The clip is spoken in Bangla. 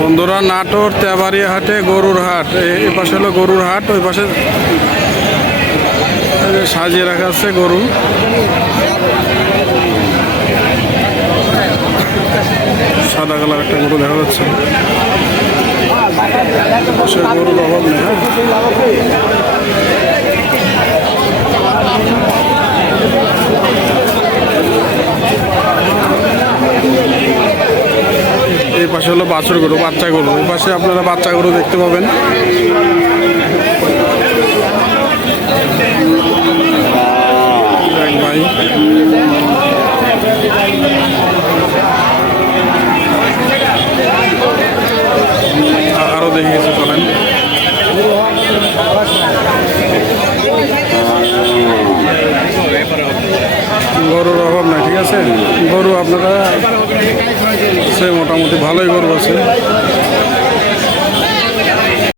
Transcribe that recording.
বন্ধুরা, নাটোর তেবাড়িয়া হাটে গরুর হাট। এই পাশে হলো গরুর হাট, ওই পাশে সাজিয়ে রাখা আছে গরু। সাদা কালার একটা গরু দেখা যাচ্ছে। গরুর অভাব নেই। এই পাশে হলো বাছুর গরু, বাচ্চা গরু। এই পাশে আপনারা বাচ্চা গরু দেখতে পাবেন। ভাই আরো দেখিয়েছে, চলেন। গরুর অভাব নাই, ঠিক আছে। গরু আপনারা মোটামুটি ভালোই গরু আছে।